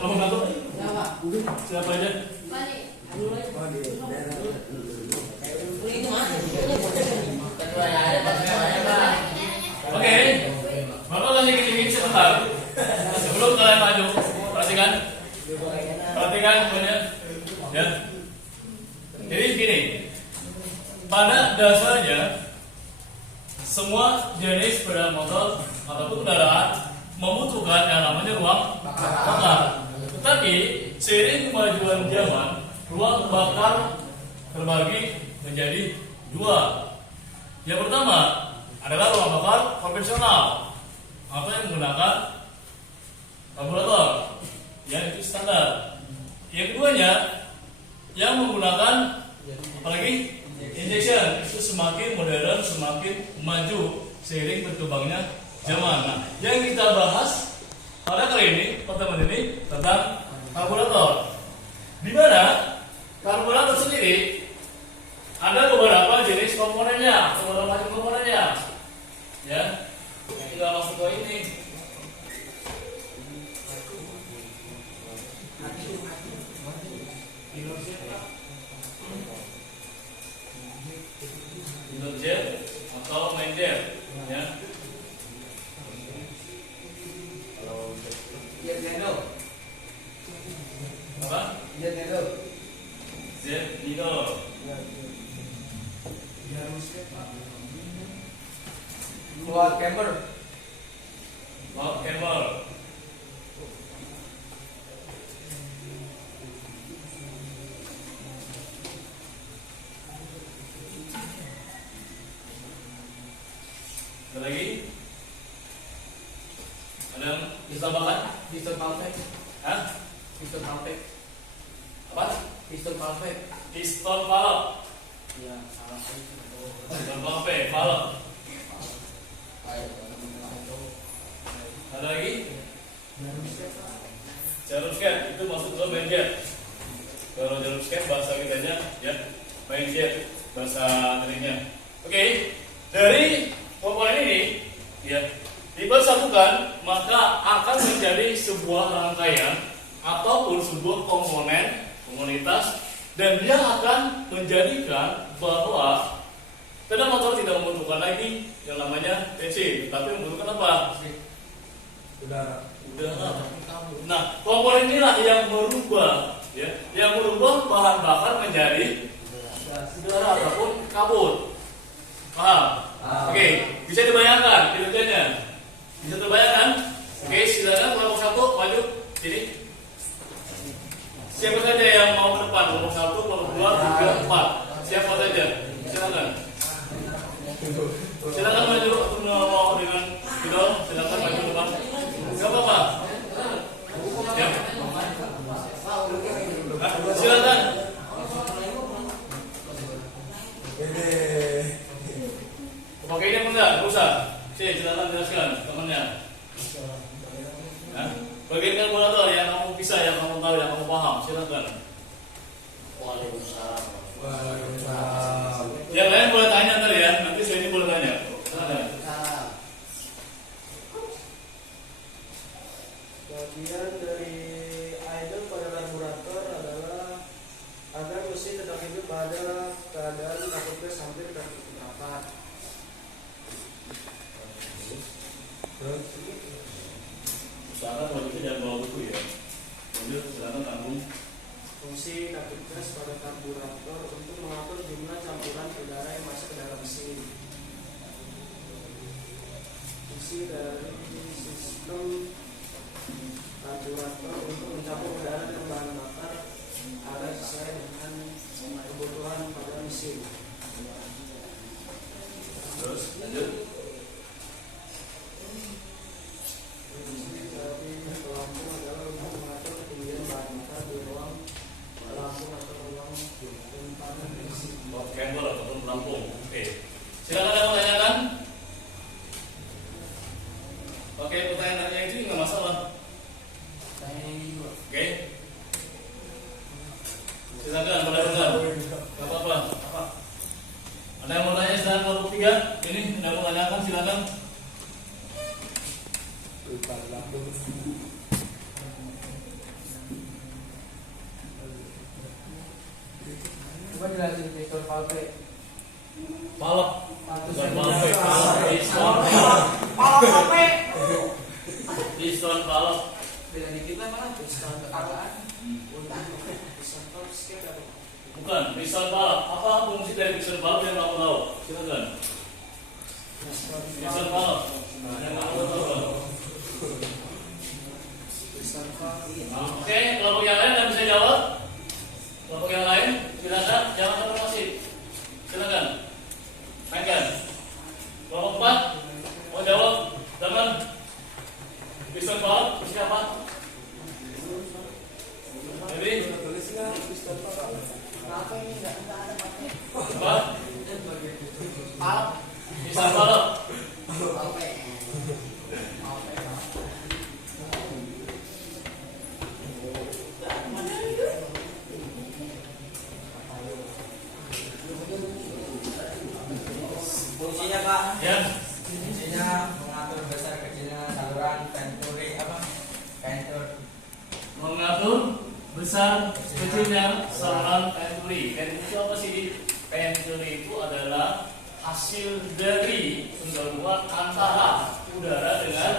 Tolong bantu. Siapa aja? Oke, Bapak lagi gini sebentar. Sebelum kalian maju, perhatikan punya. Ya. Jadi gini, pada dasarnya semua jenis sepeda motor ataupun kendaraan membutuhkan yang namanya ruang bakar. Tetapi seiring kemajuan zaman, ruang bakar terbagi menjadi dua. Yang pertama adalah ruang bakar konvensional atau yang menggunakan karburator, yang itu standar. Yang keduanya yang menggunakan apalagi injection, itu semakin modern, semakin maju seiring berkembangnya zaman. Nah, yang kita bahas pada kali ini, pertemuan ini tentang karburator. Di mana karburator sendiri ada beberapa jenis komponennya, beberapa macam komponennya. Ya, kita masuk ke ini. Inner jet atau main jet, ya. Apa? Jet needle. Cloud camber. Ada lagi? Ada yang bisa tambahkan? Piston valve. Hah? Piston valve. Apa? Piston valve. Piston valve. Ya, salah. Piston valve. Ada lagi? Jarum sket itu masuk ke main jet. Kalau jarum sket bahasa kitanya ya main jet bahasa ininya. Oke, dari komponen ini ya dipersatukan maka akan menjadi sebuah rangkaian ataupun sebuah komunitas, dan dia akan menjadikan bahwa sepeda motor tidak membutuhkan lagi yang namanya bensin, tapi membutuhkan apa? Udara. Nah, komponen inilah yang merubah bahan bakar menjadi udara ataupun kabut. Paham? Oke, bisa dibayangkan kinerjanya. Bisa terbayangkan? Oke, silakan kelompok satu maju sini. Siapa saja yang mau ke depan? Kelompok satu, kelompok dua, tiga, empat. Siapa saja? Silakan. Silakan maju mau dengan video. Silakan maju depan. Gak apa-apa. Ya. Silakan. Pakai ini apa enggak? Enggak usah. Sini, silakan jelaskan temannya. Bagian karburator yang kamu bisa, yang kamu tahu, yang kamu paham, silakan. Waalaikumsalam. Yang lain boleh tanya ntar ya. Nanti saya ini boleh tanya. Silakan. Bagian dari idle pada karburator adalah agar mesin tetap hidup pada keadaan kaput gas hampir tertutup rapat. Usahakan kalau gitu jangan bawa buku ya. Lanjut, silakan tanggung. Fungsi kaput gas pada karburator untuk mengatur jumlah campuran udara yang masuk ke dalam mesin. Fungsi dari sistem karburator untuk mencampur udara dan bahan bakar agar sesuai dengan kebutuhan pada mesin. Terus, lanjut. Dari pelampung adalah untuk mengatur ketinggian bahan bakar di ruang pelampung atau ruang penyimpanan mesin. Camber ataupun pelampung. Oke. Silakan ada pertanyaan. Oke, pertanyaan itu nggak masalah. Oke. Silakan berlakukan. Gak apa-apa. Ada yang mau tanya? Silakan kelompok 3. Ini ada mau tanya Coba jelasin piston valve. Balap. Bukan balap. Piston. Piston balap. Beda dikit lah malah piston ketahuan. Piston valve skate apa? Bukan, piston balap. Apa fungsi dari piston balap yang kamu tahu? Silakan. Piston balap. Yang kamu tahu. Piston valve. Oke, kelompok yang lain yang bisa jawab? Kelompok yang lain, silakan. Jangan terima. Silakan. Mainkan. Kelompok 4 mau jawab? Teman. Piston balap siapa? Jadi Tulisnya piston valve. Kenapa ini enggak ada pakai? apa? Palp. Piston balap. Valve. Fungsinya Pak, Ya. fungsinya mengatur besar kecilnya saluran venturi ventur. Mengatur besar kecilnya saluran venturi. Venturi itu apa sih? Venturi itu adalah hasil dari penggabungan antara udara dengan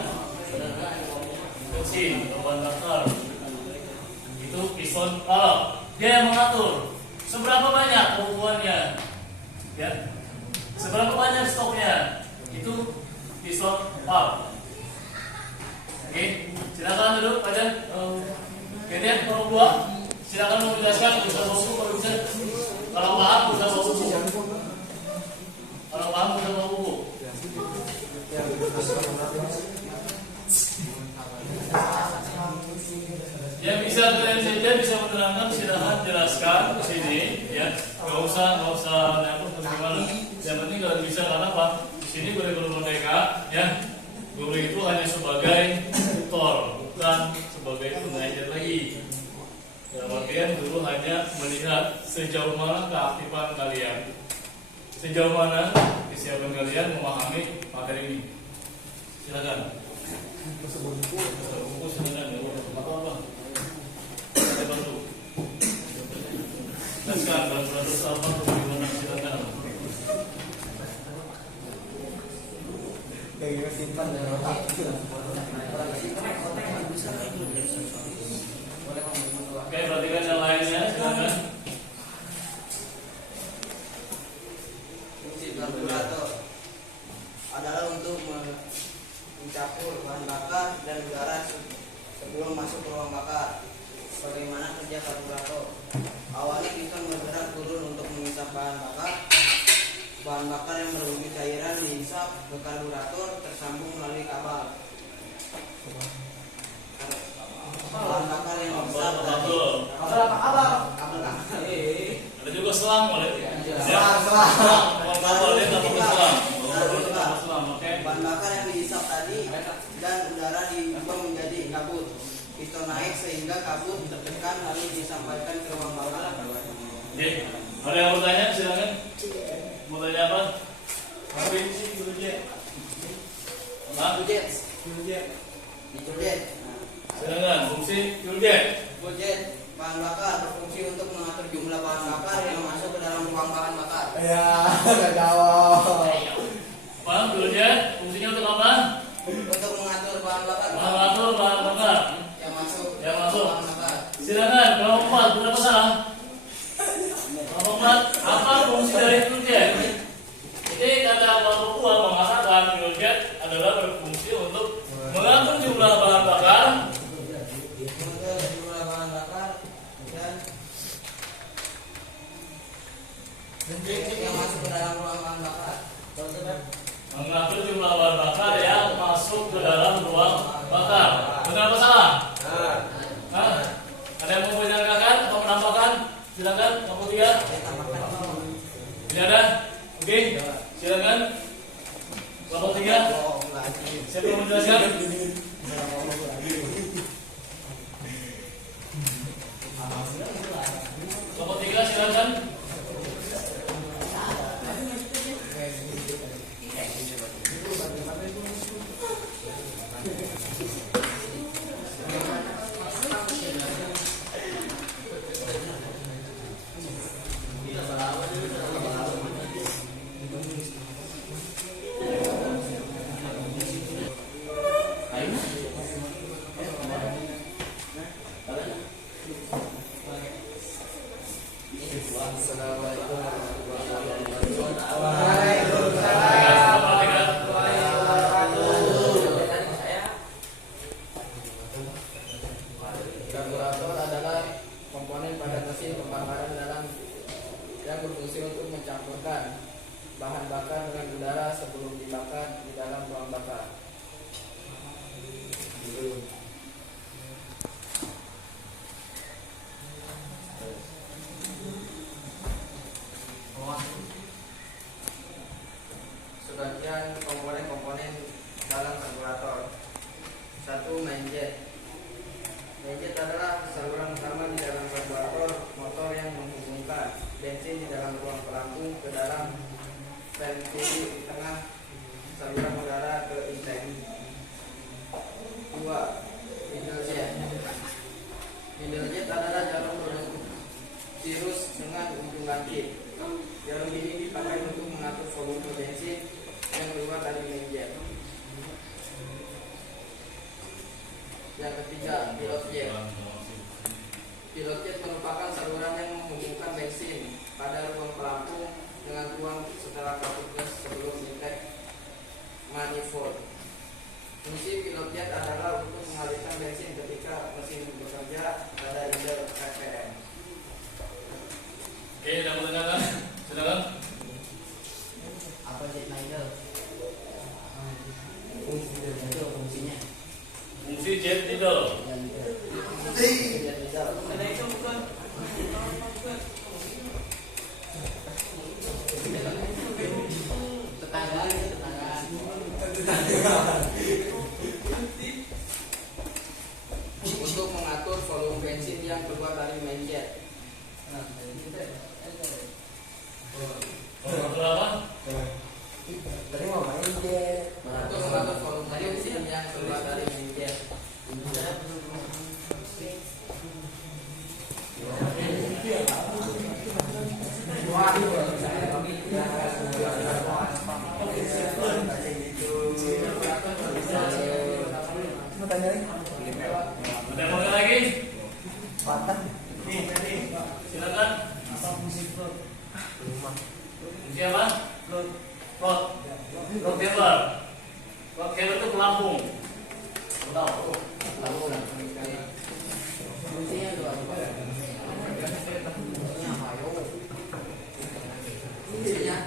mesin atau bahan bakar. Itu piston balap. Dia yang mengatur seberapa banyak pembuahannya, ya, seberapa banyak stoknya. Itu piston balap. Oke, silakan duduk aja. Kemudian nomor 2, silakan menjelaskan, bisa bawa buku kalau bisa. Kalau paham bisa bawa buku. Kalau paham bisa bawa buku. Yang bisa kalian saja bisa menerangkan, silakan jelaskan di sini, ya. Gak usah nyambung bagaimana. Yang penting kalian bisa, karena apa? Di sini guru merdeka, ya. Guru itu hanya sebagai tutor, bukan sebagai pengajar lagi. Dalam artian guru hanya melihat sejauh mana keaktifan kalian, sejauh mana kesiapan kalian memahami materi ini. Silakan. Buku silakan, ya. Apa? Saya bantu. Jelaskan beratus apa bagaimana, silakan. Kayak simpan dan otak. Oke, perhatikan yang lainnya, silakan. Fungsi karburator adalah untuk mencampur bahan bakar dan udara sebelum masuk ke ruang bakar. Bagaimana kerja karburator? Awalnya piston bergerak turun untuk mengisap bahan bakar. Bahan bakar yang berwujud cairan dihisap ke karburator tersambung melalui kabel. Bahan bakar yang dihisap tadi. Kabel. Ada juga selang, boleh. Selang. Boleh tambah selang. Oke. Bahan bakar yang dihisap tadi dan udara diubah menjadi kabut. Piston naik sehingga kabut tertekan lalu disampaikan ke ruang bakar. Oke. Ada yang bertanya, silakan. Mau tanya apa? Apa ini sih dulu Jet? Bujet. Silakan, fungsi fuel jet. Bujet bahan bakar berfungsi untuk mengatur jumlah bahan bakar yang masuk ke dalam ruang bahan bakar. Ya, enggak jawab. Paham fuel jet? Fungsinya untuk apa? Untuk mengatur bahan bakar Mengatur bahan bakar yang masuk. yang masuk. Bahan bakar. Silakan, kelompok 4, berapa salah? Kelompok 4, apa fungsi dari fuel jet? Jadi kata kelompok 2 mengatakan fuel jet adalah berfungsi untuk mengatur jumlah bahan bakar Mengatur jumlah bahan bakar dan yang masuk ke dalam ruang bahan bakar. mengatur jumlah bahan bakar yang masuk ke dalam ruang bakar. Benar apa salah? Hah? Ada yang mau menambahkan atau menambahkan? Silakan, nomor 3. Tidak ada? Oke, silakan. Kelompok 3. Siapa yang mau menjelaskan? Kelompok 3, silakan. karburator adalah komponen pada mesin pembakaran dalam yang berfungsi untuk mencampurkan bahan bakar dengan udara sebelum dibakar di dalam ruang bakar. Sebagian komponen-komponen dalam karburator. 1. Main jet. Main jet adalah saluran utama di dalam karburator motor yang menghubungkan bensin di dalam ruang pelampung ke dalam ventil di tengah saluran udara ke intake. 2. Window jet. Window jet adalah jarum berbentuk tirus dengan ujung lancip. Jarum ini dipakai untuk mengatur volume bensin yang keluar dari main jet. Yang ketiga, pilot jet. Pilot jet merupakan saluran yang menghubungkan bensin pada ruang pelampung dengan ruang setelah kabut gas sebelum intake manifold. Fungsi pilot jet adalah untuk mengalirkan bensin ketika mesin bekerja pada idle RPM. Oke, sudah mendengarkan? Silakan. Apa jet idle? Fungsinya. Fungsi jet idle. Ada itu bukan. Tetangga. Untuk mengatur volume bensin yang keluar dari main jet. Mengatur apa? Tadi mau main jet. Untuk mengatur volume bensin yang keluar dari main jet. Ada yang mau lagi? Patah. Silakan. Fungsi apa? Float. Float camber. Float camber itu pelampung. Tahu? Fungsinya dua. Fungsinya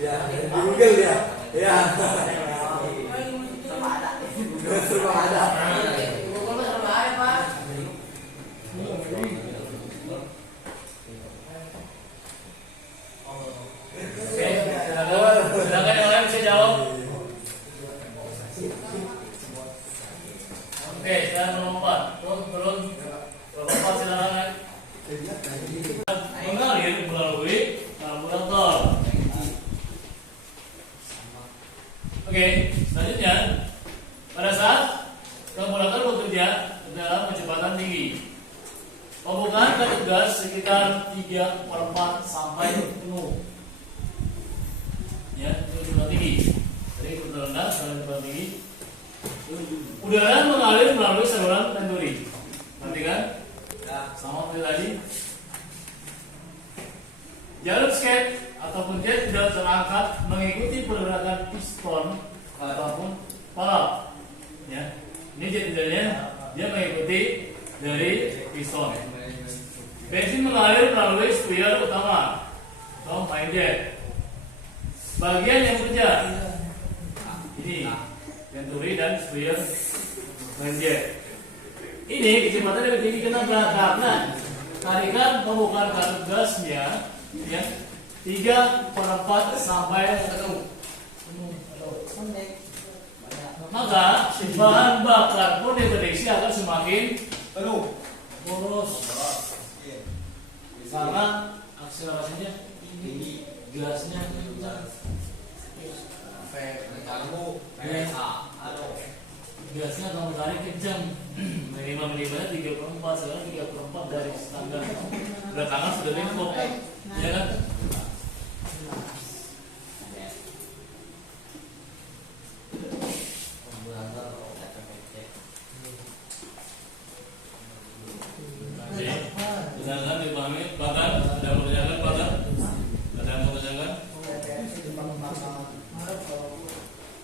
Ya, di Google ya. Ya. sama ada. Semua ada. Google sama ada, Pak. Oke, silakan yang lain bisa jawab. Oke, sekarang melompat. Turun. Melompat silakan. Mengalir melalui karburator. Oke, selanjutnya pada saat karburator bekerja dalam kecepatan tinggi, pembukaan katup gas sekitar 3/4 sampai penuh. Ya, itu kecepatan tinggi. Jadi kecepatan rendah sampai kecepatan tinggi. Udara mengalir melalui saluran venturi. Perhatikan, sama seperti tadi. Jarum skate ataupun jet tidak terangkat mengikuti pergerakan piston ataupun valve. Ya, ini jet tidaknya dia mengikuti dari piston. Bensin mengalir melalui sphere utama atau main jet. Bagian yang bekerja ini venturi dan sphere main jet. Ini kecepatan lebih tinggi kenapa? Karena tarikan pembukaan katup gasnya ya 3/4 sampai penuh. Maka bahan bakar pun diprediksi akan semakin penuh, boros. Karena akselerasinya tinggi, gasnya kencang. Gasnya kamu tarik kencang. Minimalnya 3/4, sekarang 3/4 dari standar. Belakangan sudah lempok, ya kan? Sedangkan dipahami, bahkan ada yang menanyakan,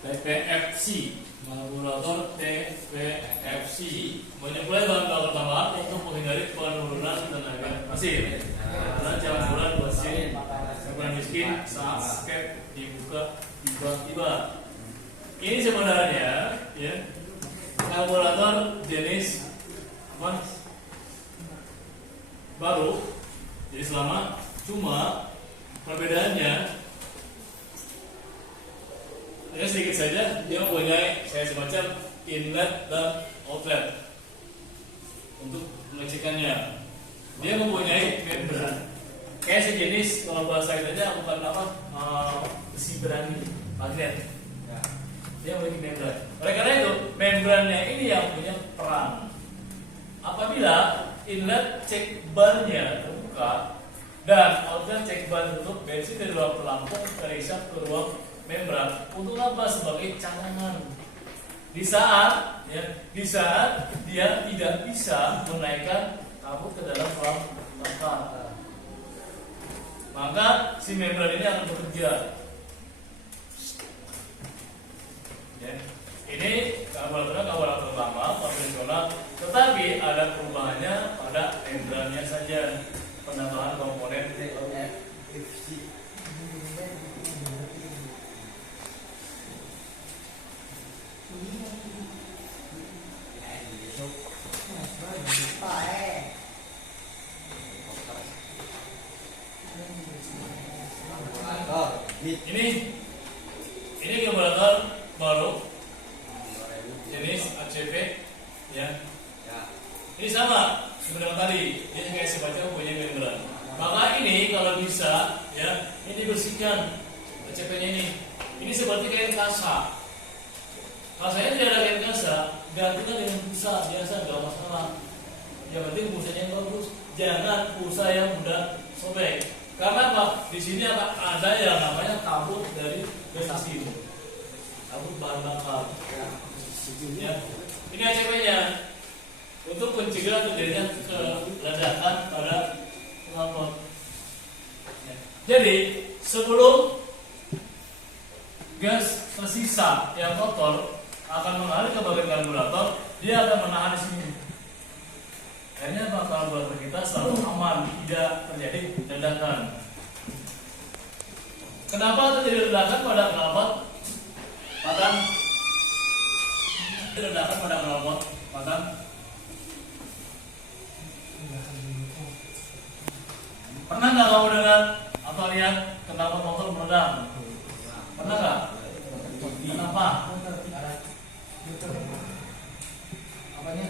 TPFC, karburator TPFC. menyuplai bahan bakar tambahan untuk menghindari penurunan tenaga mesin. Karena campuran mesin campuran miskin saat skep dibuka tiba-tiba. Ini sebenarnya ya karburator jenis apa? Baru. Jadi cuma perbedaannya ya sedikit saja, dia mempunyai semacam inlet dan outlet untuk mengecekannya. Dia mempunyai membran kayak sejenis, kalau bahasa kita bukan apa, besi berani magnet. Dia memiliki membran. Oleh karena itu membrannya ini yang punya peran. Apabila inlet check bar-nya terbuka dan outlet check bar tertutup, bensin dari ruang pelampung terhisap ke ruang membran untuk apa? Sebagai cadangan. Di saat dia tidak bisa menaikkan tabung ke dalam ruang bakar, maka si membran ini akan bekerja. Ya. Ini karburator lama konvensional, tetapi ada perubahannya pada membrannya saja, penambahan komponen ini karburator baru jenis ACV ya. Ini sama sebenarnya tadi, dia kayak semacam punya membran. Maka ini kalau bisa ya, ini dibersihkan ACV-nya ini. Ini seperti kain kasa. Kasanya tidak ada kain kasa, gantikan dengan busa biasa, nggak masalah. Yang penting busanya yang bagus, jangan busa yang mudah sobek. Karena apa? Di sini akan ada yang namanya kabut dari bensin, kabut bahan bakar. Ya. Ini ACV-nya untuk mencegah terjadinya keledakan pada knalpot. Ya. Jadi sebelum gas tersisa yang kotor akan mengalir ke bagian karburator, dia akan menahan di sini. Akhirnya karburator kita selalu aman, tidak terjadi ledakan. Kenapa terjadi ledakan pada knalpot? Ledakan pada knalpot patah. Pernah nggak kamu dengar atau lihat knalpot motor meledak? Pernah nggak? Kenapa? Apanya?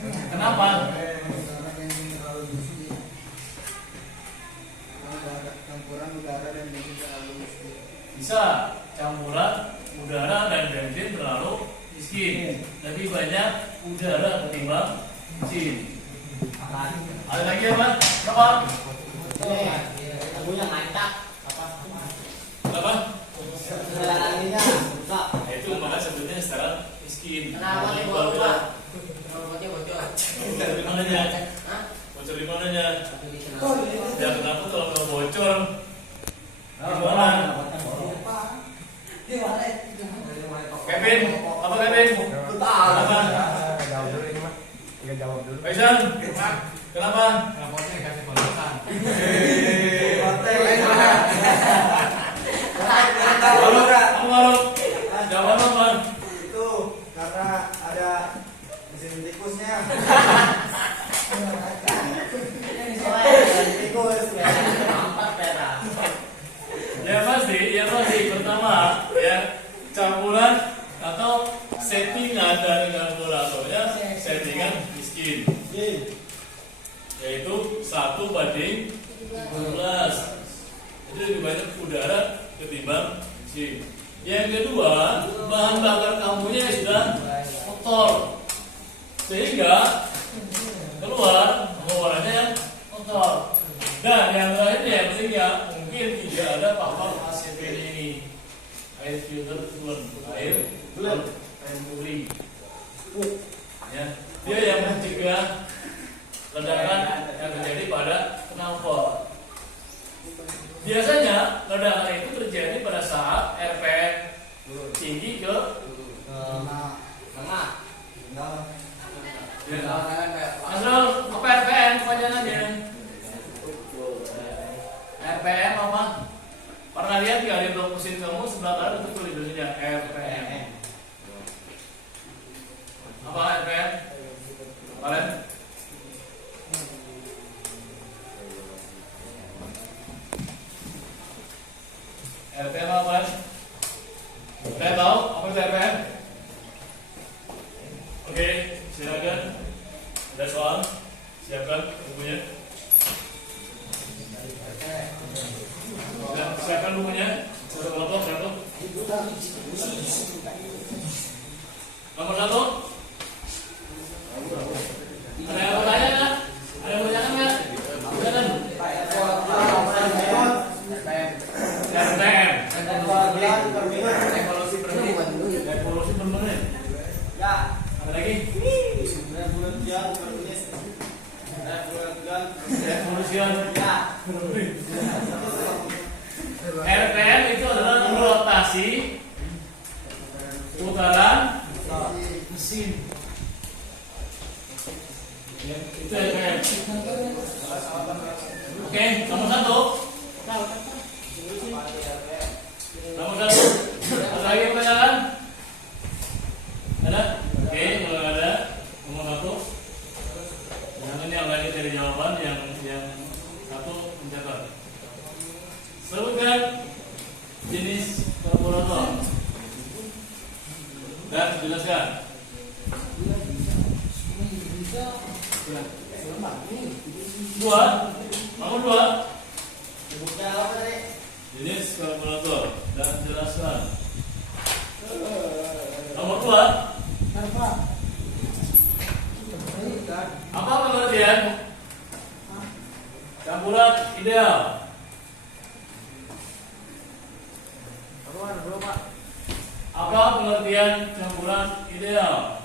Kenapa? Campuran udara dan bensin terlalu miskin. Bisa campuran udara dan bensin terlalu miskin. Lebih banyak udara ketimbang bensin. Ada lagi apa? Apa? Lagunya mantap. Apa? Jalanannya buka. Itu makanya sebetulnya secara miskin. Kenapa nih buka? Robotnya bocor. Bocor di mananya? Hah? Bocor di mananya? Oh, Ya kenapa kalau nggak bocor? Gimana? Kevin, apa Kevin? Kenapa? Jawab dulu ini mah. Enggak jawab dulu. Faisal, kenapa? Rapotnya dikasih polosan. Kamu jawab apa? Itu karena ada mesin tikusnya. Tikus. Empat perak. Ya pasti. Pertama, ya campuran atau settingan dari karburatornya settingan miskin, yaitu 1:12. Jadi lebih banyak udara ketimbang bensin. Yang kedua, bahan bakar kamunya sudah kotor, sehingga keluar pengeluarannya yang kotor. Dan yang terakhir yang ketiga, mungkin tidak ada faktor ACV ini, air filter fluid, air puri. Ya, dia yang mencegah ledakan yang terjadi pada knalpot. Biasanya ledakan itu terjadi pada saat RPM tinggi ke satu. Ada yang bertanya nggak? Ada yang bertanya nggak? Silakan. RTM. Evolusi per menit. Revolusi per menit. Ya. Ada lagi? Revolution. Ya. RPM itu adalah rotasi putaran mesin. Ya, itu RPM. Oke, nomor satu. Nomor satu. Ada lagi pertanyaan? Ada? Oke, kalau ada nomor satu. Jangan yang lagi dari jawaban yang satu mencatat. Sebutkan jenis karburator dan jelaskan. Dua, nomor dua. Sebutkan apa tadi? Jenis karburator dan jelaskan. Nomor dua. Apa pengertian campuran ideal? Apa pengertian campuran ideal?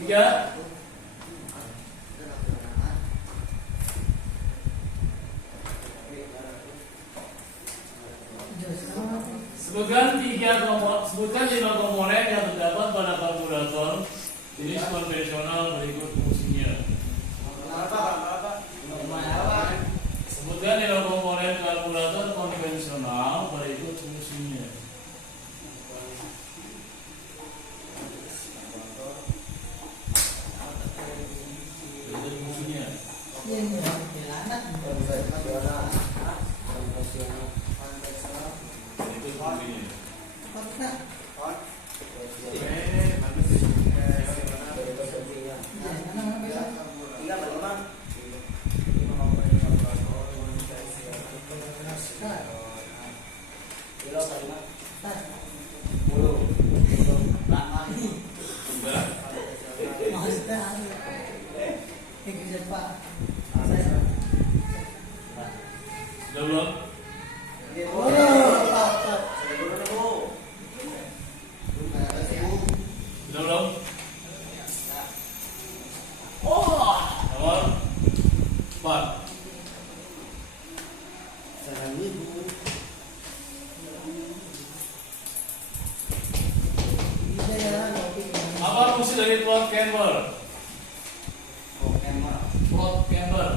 Tiga. Sebutkan 5 komponen yang terdapat pada karburator jenis konvensional berikut fungsinya. Sebutkan 5 komponen karburator konvensional berikut fungsinya. Berikut fungsinya. Berikut fungsinya. Sudah belum? Sudah belum? Nomor 4. Apa fungsi dari plot camber? Plot camber.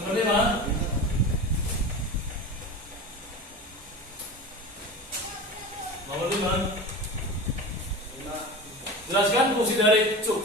Nomor 5. Nomor 5. Jelaskan fungsi dari cuk.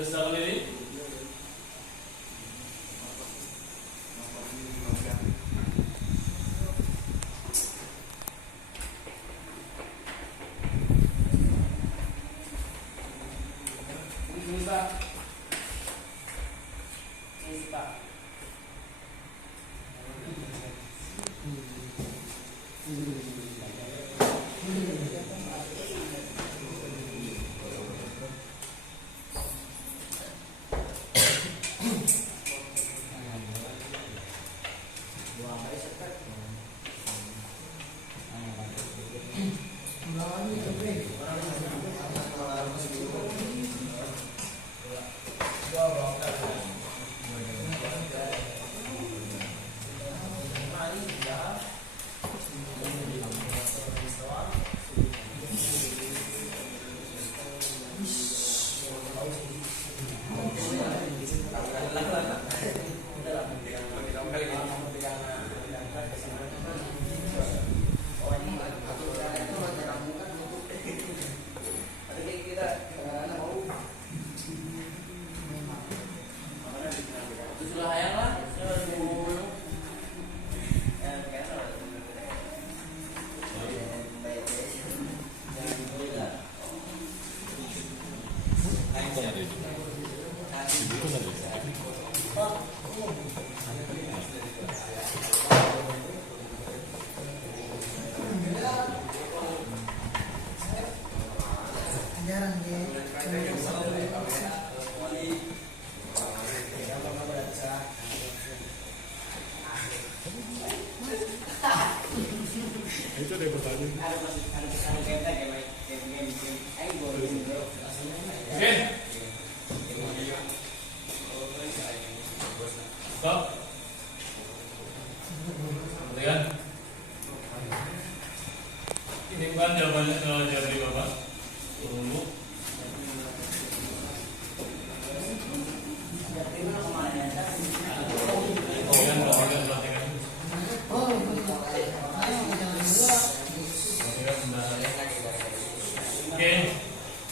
Sudah ini? Ini Pak. Ini Pak. yang bertanya. Ada ketek ya, baik. Ayo boleh. Oke. Stop. Berarti kan? Ini bukan jawabannya dari Bapak. Tunggu. Oke,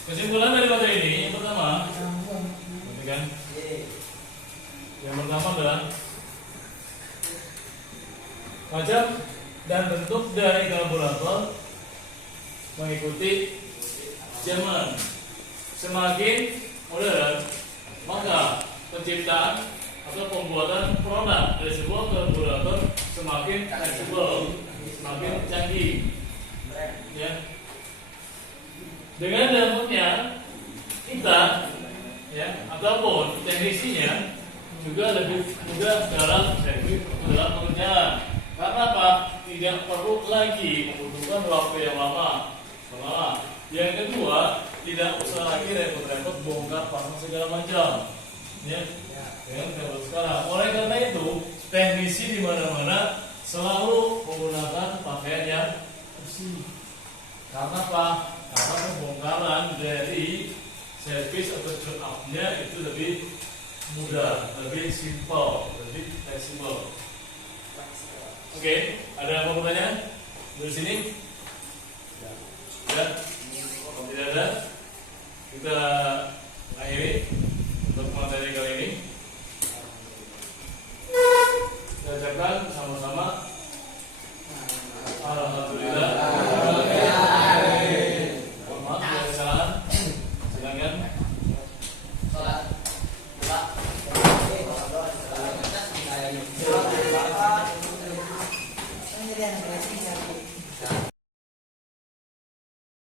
kesimpulan dari materi ini yang pertama, perhatikan. Yang pertama adalah macam dan bentuk dari karburator mengikuti zaman. Semakin modern, maka penciptaan atau pembuatan produk dari sebuah karburator semakin fleksibel, semakin canggih. Ya. Dengan dampaknya kita, ya, ataupun teknisinya juga lebih mudah dalam pekerjaan. Karena apa? Tidak perlu lagi membutuhkan waktu yang lama. Pertama. Yang kedua, tidak usah lagi repot-repot bongkar pasang segala macam. Ya, dengan sekarang. Oleh karena itu, teknisi di mana-mana selalu menggunakan pakaian yang bersih. Karena apa? Karena pembongkaran dari servis atau tune up-nya itu lebih mudah, lebih simple, lebih fleksibel. Oke, ada apa pertanyaan dari sini? Ya, kalau tidak ada, kita